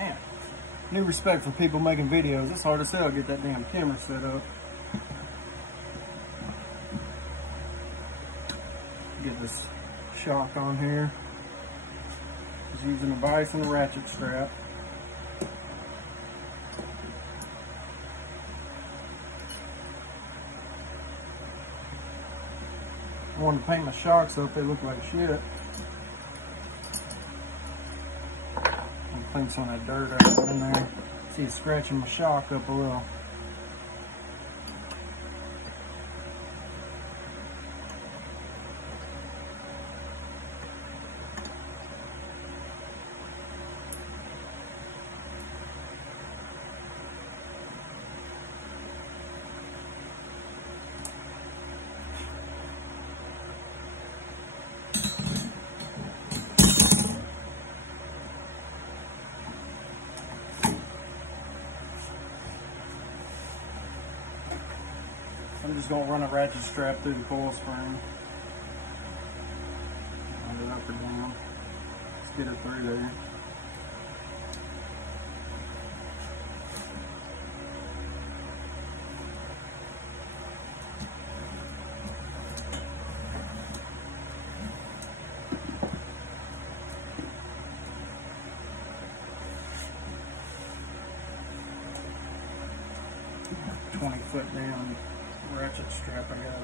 Man, new respect for people making videos. It's hard as hell to get that damn camera set up. Get this shock on here. Just using a vise and a ratchet strap. I wanted to paint my shocks so if they look like shit. I'll clean some of that dirt out in there. See it's scratching my shock up a little. I'm just going to run a ratchet strap through the coil spring. Wind it up or down. Let's get it through there. $20-foot down ratchet strap I got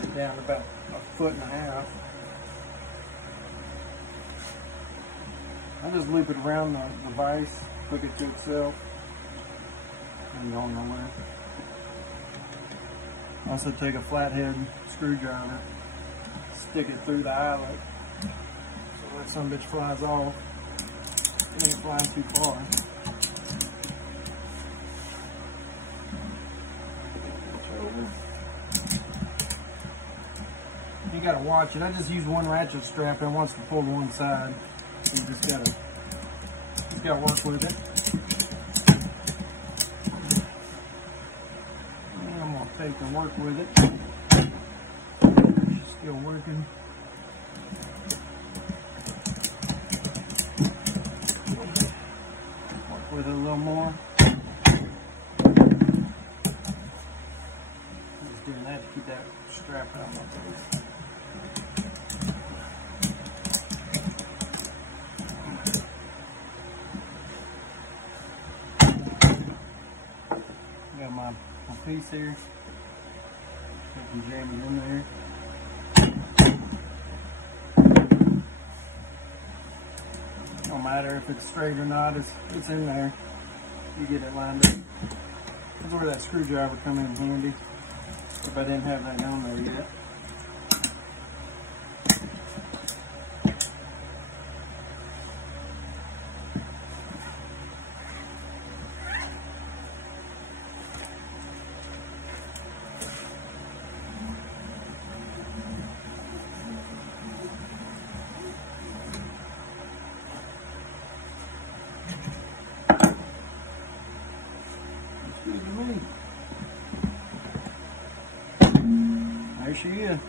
here. Down about 1.5 feet. I just loop it around the vise, hook it to itself, and go nowhere. Also take a flathead screwdriver, stick it through the eyelet, so that some bitch flies off. It ain't flying too far. You gotta watch it. I just use one ratchet strap and it wants to pull to one side. So you just gotta work with it. And I'm gonna take and work with it. She's still working. With it a little more. Just doing that to keep that strap out of my face. Got my piece here. I can jam it in there. Don't matter if it's straight or not, it's in there. You get it lined up. That's where that screwdriver come in handy. If I didn't have that on there yet. There she is.